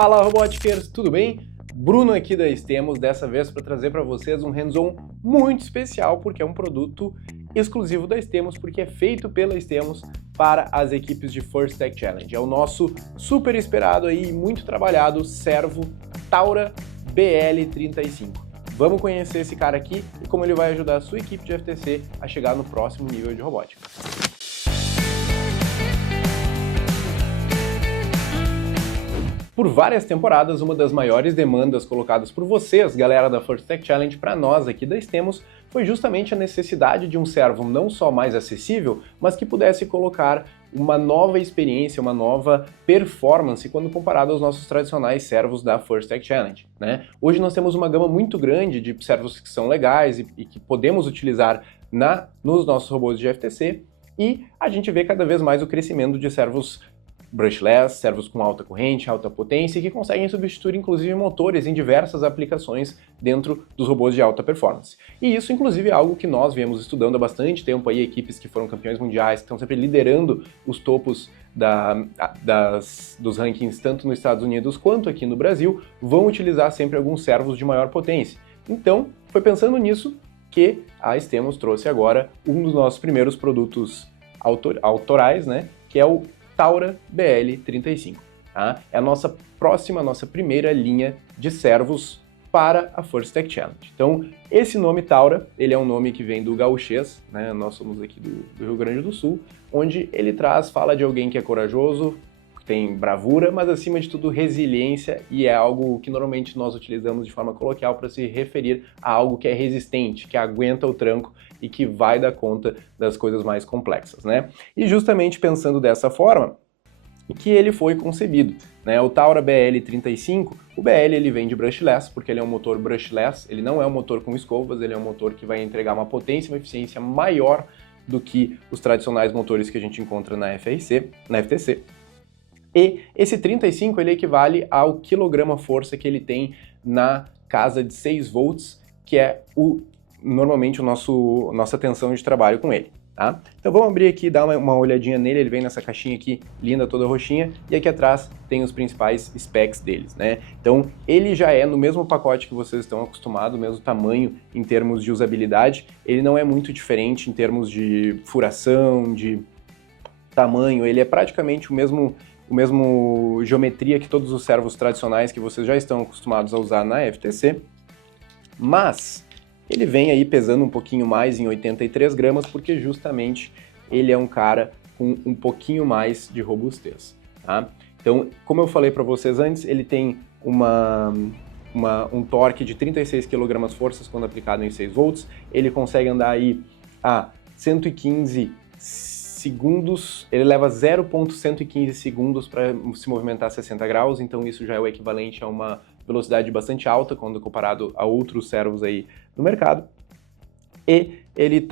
Fala Robotickers, tudo bem? Bruno aqui da Estemos, dessa vez para trazer para vocês um hands-on muito especial, porque é um produto exclusivo da Estemos, porque é feito pela Estemos para as equipes de First Tech Challenge. É o nosso super esperado e muito trabalhado servo Taura BL35. Vamos conhecer esse cara aqui e como ele vai ajudar a sua equipe de FTC a chegar no próximo nível de robótica. Por várias temporadas, uma das maiores demandas colocadas por vocês, galera da First Tech Challenge, para nós aqui da Estemos, foi justamente a necessidade de um servo não só mais acessível, mas que pudesse colocar uma nova experiência, uma nova performance quando comparado aos nossos tradicionais servos da First Tech Challenge, né? Hoje nós temos uma gama muito grande de servos que são legais e que podemos utilizar nos nossos robôs de FTC, e a gente vê cada vez mais o crescimento de servos brushless, servos com alta corrente, alta potência, que conseguem substituir inclusive motores em diversas aplicações dentro dos robôs de alta performance. E isso inclusive é algo que nós viemos estudando há bastante tempo aí, equipes que foram campeões mundiais, que estão sempre liderando os topos dos rankings tanto nos Estados Unidos quanto aqui no Brasil, vão utilizar sempre alguns servos de maior potência. Então, foi pensando nisso que a Estemos trouxe agora um dos nossos primeiros produtos autorais, né, que é o Taura BL35. Tá? É a nossa primeira linha de servos para a First Tech Challenge. Então, esse nome Taura, ele é um nome que vem do gauchês, né? Nós somos aqui do Rio Grande do Sul, onde ele fala de alguém que é corajoso, que tem bravura, mas acima de tudo resiliência, e é algo que normalmente nós utilizamos de forma coloquial para se referir a algo que é resistente, que aguenta o tranco e que vai dar conta das coisas mais complexas, né? E justamente pensando dessa forma que ele foi concebido, né? O Taura BL35, o BL ele vem de brushless, porque ele é um motor brushless, ele não é um motor com escovas, ele é um motor que vai entregar uma potência e uma eficiência maior do que os tradicionais motores que a gente encontra na FTC. E esse 35 ele equivale ao quilograma-força que ele tem na casa de 6 volts, que é normalmente nossa tensão de trabalho com ele. Tá? Então vamos abrir aqui e dar uma olhadinha nele. Ele vem nessa caixinha aqui, linda, toda roxinha, e aqui atrás tem os principais specs deles, né? Então ele já é no mesmo pacote que vocês estão acostumados, o mesmo tamanho em termos de usabilidade, ele não é muito diferente em termos de furação, de tamanho, ele é praticamente o mesmo geometria que todos os servos tradicionais que vocês já estão acostumados a usar na FTC, mas ele vem aí pesando um pouquinho mais, em 83 gramas, porque justamente ele é um cara com um pouquinho mais de robustez, tá? Então, como eu falei para vocês antes, ele tem um torque de 36 kgf quando aplicado em 6 volts, ele consegue andar aí a 115 segundos, ele leva 0,115 segundos para se movimentar a 60 graus, então isso já é o equivalente a uma velocidade bastante alta quando comparado a outros servos aí no mercado. E ele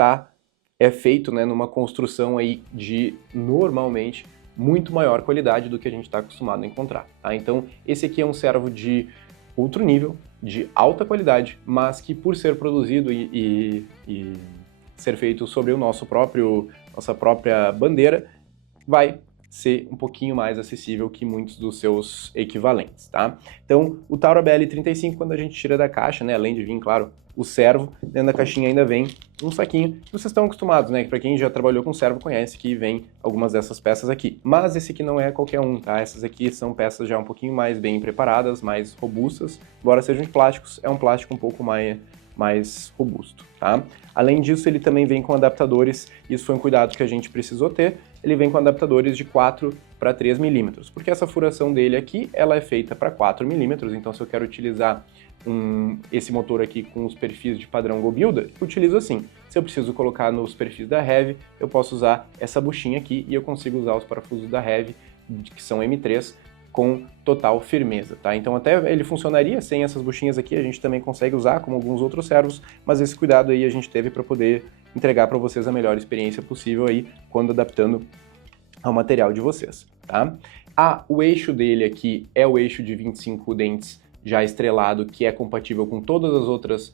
é feito, né, numa construção aí de, normalmente, muito maior qualidade do que a gente está acostumado a encontrar. Tá? Então, esse aqui é um servo de outro nível, de alta qualidade, mas que por ser produzido e ser feito sobre nossa própria bandeira, vai ser um pouquinho mais acessível que muitos dos seus equivalentes, tá? Então, o Taura BL35, quando a gente tira da caixa, né, além de vir, claro, o servo, dentro da caixinha ainda vem um saquinho, que vocês estão acostumados, né, que para quem já trabalhou com servo conhece que vem algumas dessas peças aqui. Mas esse aqui não é qualquer um, tá? Essas aqui são peças já um pouquinho mais bem preparadas, mais robustas, embora sejam de plásticos, é um plástico um pouco mais robusto, tá? Além disso, ele também vem com adaptadores, isso foi um cuidado que a gente precisou ter, ele vem com adaptadores de 4 para 3 milímetros, porque essa furação dele aqui, ela é feita para 4 milímetros, então se eu quero utilizar esse motor aqui com os perfis de padrão GoBuilder, eu utilizo assim. Se eu preciso colocar nos perfis da Heavy, eu posso usar essa buchinha aqui e eu consigo usar os parafusos da Heavy, que são M3, com total firmeza, tá? Então até ele funcionaria sem essas buchinhas aqui, a gente também consegue usar como alguns outros servos, mas esse cuidado aí a gente teve para poder entregar para vocês a melhor experiência possível aí quando adaptando ao material de vocês, tá? O eixo dele aqui é o eixo de 25 dentes já estrelado, que é compatível com todas as outras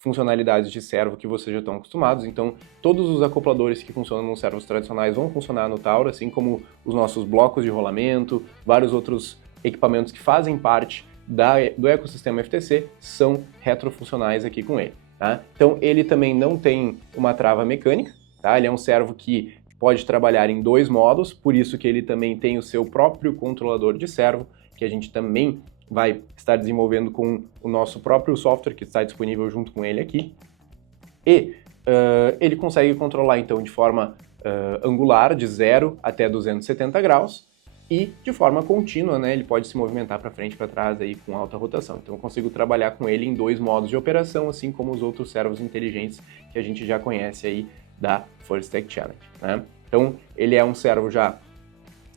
funcionalidades de servo que vocês já estão acostumados, então todos os acopladores que funcionam nos servos tradicionais vão funcionar no Taura, assim como os nossos blocos de rolamento, vários outros equipamentos que fazem parte do ecossistema FTC são retrofuncionais aqui com ele. Tá? Então ele também não tem uma trava mecânica, tá? Ele é um servo que pode trabalhar em 2 modos, por isso que ele também tem o seu próprio controlador de servo, que a gente também vai estar desenvolvendo com o nosso próprio software, que está disponível junto com ele aqui. E ele consegue controlar então de forma angular, de 0 até 270 graus, e de forma contínua, né, ele pode se movimentar para frente e para trás aí com alta rotação. Então eu consigo trabalhar com ele em 2 modos de operação, assim como os outros servos inteligentes que a gente já conhece aí da First Tech Challenge, né? Então ele é um servo já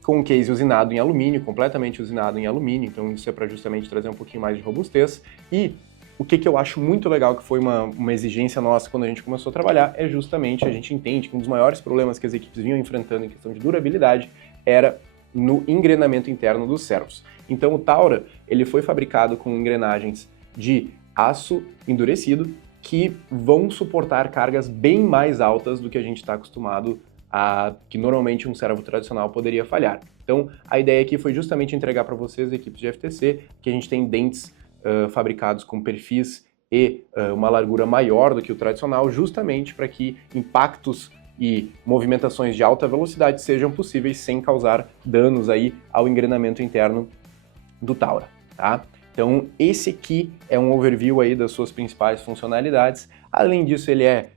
com um case usinado em alumínio, completamente usinado em alumínio, então isso é para justamente trazer um pouquinho mais de robustez. E o que eu acho muito legal, que foi uma exigência nossa quando a gente começou a trabalhar, é justamente a gente entende que um dos maiores problemas que as equipes vinham enfrentando em questão de durabilidade era no engrenamento interno dos servos. Então o Taura, ele foi fabricado com engrenagens de aço endurecido que vão suportar cargas bem mais altas do que a gente está acostumado a, que normalmente um servo tradicional poderia falhar. Então a ideia aqui foi justamente entregar para vocês, equipes de FTC, que a gente tem dentes fabricados com perfis e uma largura maior do que o tradicional, justamente para que impactos e movimentações de alta velocidade sejam possíveis sem causar danos aí ao engrenamento interno do Taura, tá? Então esse aqui é um overview aí das suas principais funcionalidades. Além disso, ele é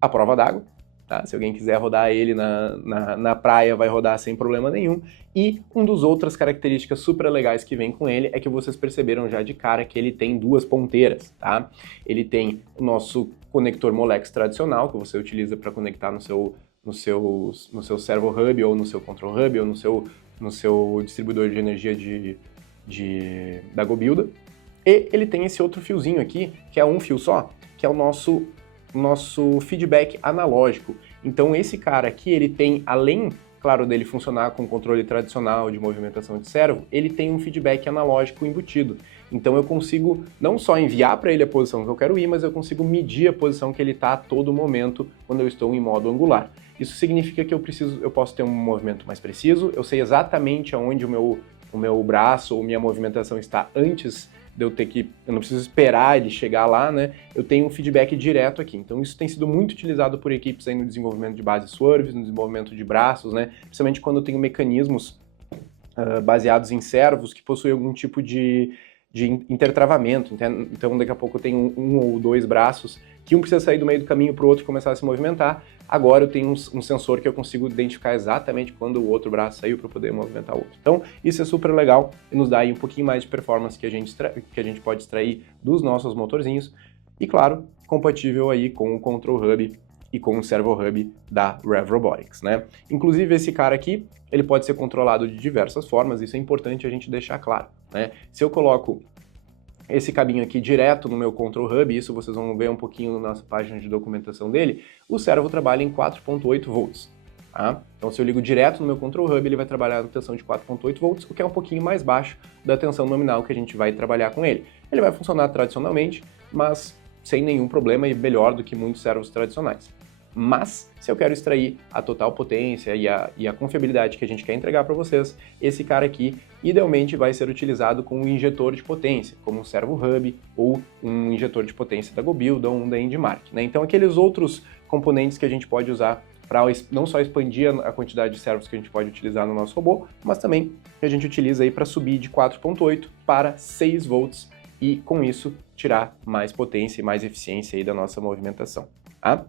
à prova d'água, tá? Se alguém quiser rodar ele na praia, vai rodar sem problema nenhum. E uma das outras características super legais que vem com ele é que vocês perceberam já de cara que ele tem 2 ponteiras, tá? Ele tem o nosso conector Molex tradicional, que você utiliza para conectar no seu servo hub, ou no seu control hub, ou no seu distribuidor de energia da GoBuilder. E ele tem esse outro fiozinho aqui, que é um fio só, que é o nosso feedback analógico. Então esse cara aqui, ele tem, além, claro, dele funcionar com controle tradicional de movimentação de servo, ele tem um feedback analógico embutido. Então eu consigo não só enviar para ele a posição que eu quero ir, mas eu consigo medir a posição que ele está a todo momento quando eu estou em modo angular. Isso significa que eu posso ter um movimento mais preciso, eu sei exatamente aonde o meu braço ou minha movimentação está antes de eu não preciso esperar ele chegar lá, né? Eu tenho um feedback direto aqui. Então isso tem sido muito utilizado por equipes aí no desenvolvimento de bases swerves, no desenvolvimento de braços, né? Principalmente quando eu tenho mecanismos baseados em servos que possuem algum tipo de intertravamento. Então daqui a pouco eu tenho um ou 2 braços que um precisa sair do meio do caminho para o outro começar a se movimentar. Agora eu tenho um sensor que eu consigo identificar exatamente quando o outro braço saiu para poder movimentar o outro. Então isso é super legal e nos dá aí um pouquinho mais de performance que a gente pode extrair dos nossos motorzinhos. E claro, compatível aí com o Control Hub e com o Servo Hub da Rev Robotics, né? Inclusive esse cara aqui, ele pode ser controlado de diversas formas, isso é importante a gente deixar claro, né? Se eu coloco esse cabinho aqui direto no meu Control Hub, isso vocês vão ver um pouquinho na nossa página de documentação dele, o servo trabalha em 4.8 volts, tá? Então se eu ligo direto no meu Control Hub, ele vai trabalhar na tensão de 4.8 volts, o que é um pouquinho mais baixo da tensão nominal que a gente vai trabalhar com ele. Ele vai funcionar tradicionalmente, mas sem nenhum problema e melhor do que muitos servos tradicionais. Mas, se eu quero extrair a total potência e a confiabilidade que a gente quer entregar para vocês, esse cara aqui, idealmente, vai ser utilizado com um injetor de potência, como um Servo Hub ou um injetor de potência da GoBuild ou um da Endimark, né? Então, aqueles outros componentes que a gente pode usar para não só expandir a quantidade de servos que a gente pode utilizar no nosso robô, mas também que a gente utiliza aí para subir de 4.8 para 6 volts e, com isso, tirar mais potência e mais eficiência aí da nossa movimentação, tá?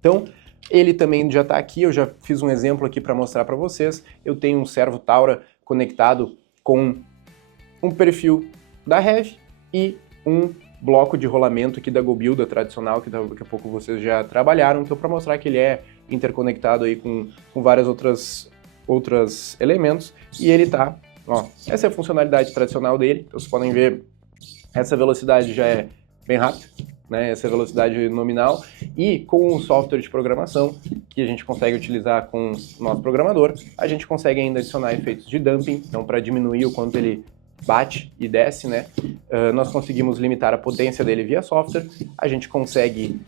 Então, ele também já está aqui, eu já fiz um exemplo aqui para mostrar para vocês. Eu tenho um servo Taura conectado com um perfil da Rev e um bloco de rolamento aqui da GoBuilder tradicional, que daqui a pouco vocês já trabalharam, então para mostrar que ele é interconectado aí com várias outros elementos, e ele tá, ó, essa é a funcionalidade tradicional dele, então vocês podem ver, essa velocidade já é bem rápida, né, essa velocidade nominal, e com o software de programação que a gente consegue utilizar com o nosso programador, a gente consegue ainda adicionar efeitos de dumping, então para diminuir o quanto ele bate e desce, né, nós conseguimos limitar a potência dele via software, a gente consegue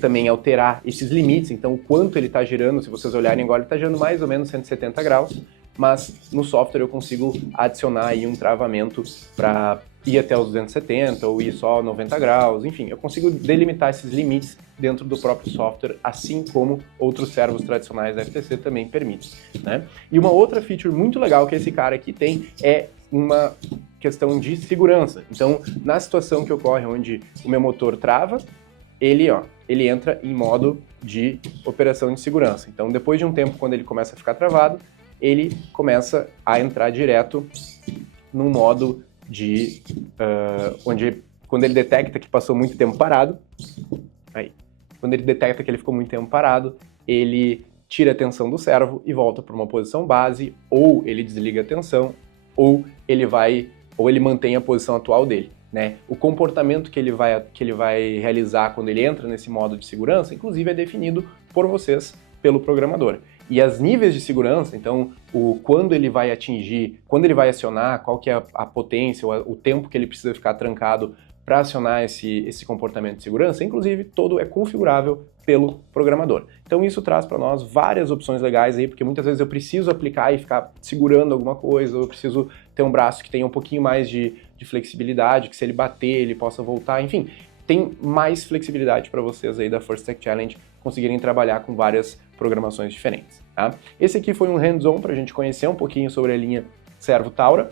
também alterar esses limites, então o quanto ele está girando, se vocês olharem agora, ele está girando mais ou menos 170 graus, mas no software eu consigo adicionar aí um travamento para ir até os 270 ou ir só 90 graus, enfim, eu consigo delimitar esses limites dentro do próprio software, assim como outros servos tradicionais da FTC também permitem, né? E uma outra feature muito legal que esse cara aqui tem é uma questão de segurança. Então, na situação que ocorre onde o meu motor trava, ele entra em modo de operação de segurança. Então, depois de um tempo, quando ele começa a ficar travado, ele começa a entrar direto num modo de onde, quando ele detecta que passou muito tempo parado, quando ele detecta que ele ficou muito tempo parado, ele tira a tensão do servo e volta para uma posição base, ou ele desliga a tensão, ou ele mantém a posição atual dele, né? O comportamento que ele vai realizar quando ele entra nesse modo de segurança, inclusive, é definido por vocês, pelo programador. E as níveis de segurança, então, quando ele vai atingir, quando ele vai acionar, qual que é a potência, o tempo que ele precisa ficar trancado para acionar esse comportamento de segurança, inclusive, todo é configurável pelo programador. Então isso traz para nós várias opções legais aí, porque muitas vezes eu preciso aplicar e ficar segurando alguma coisa, ou eu preciso ter um braço que tenha um pouquinho mais de flexibilidade, que se ele bater, ele possa voltar, enfim, tem mais flexibilidade para vocês aí da First Tech Challenge conseguirem trabalhar com várias programações diferentes, tá? Esse aqui foi um hands-on para a gente conhecer um pouquinho sobre a linha Servo Taura,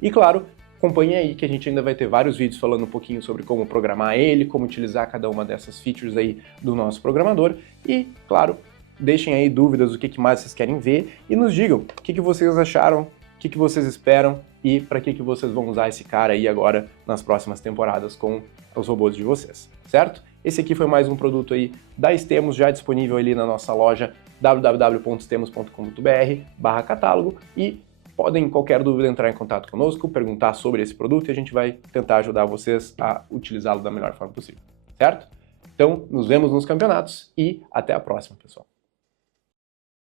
e claro, acompanhe aí que a gente ainda vai ter vários vídeos falando um pouquinho sobre como programar ele, como utilizar cada uma dessas features aí do nosso programador e, claro, deixem aí dúvidas do que mais vocês querem ver e nos digam o que vocês acharam, o que vocês esperam e para que vocês vão usar esse cara aí agora nas próximas temporadas com os robôs de vocês, certo? Esse aqui foi mais um produto aí da Stemos, já disponível ali na nossa loja www.stemos.com.br/catálogo e podem, qualquer dúvida, entrar em contato conosco, perguntar sobre esse produto e a gente vai tentar ajudar vocês a utilizá-lo da melhor forma possível, certo? Então, nos vemos nos campeonatos e até a próxima, pessoal.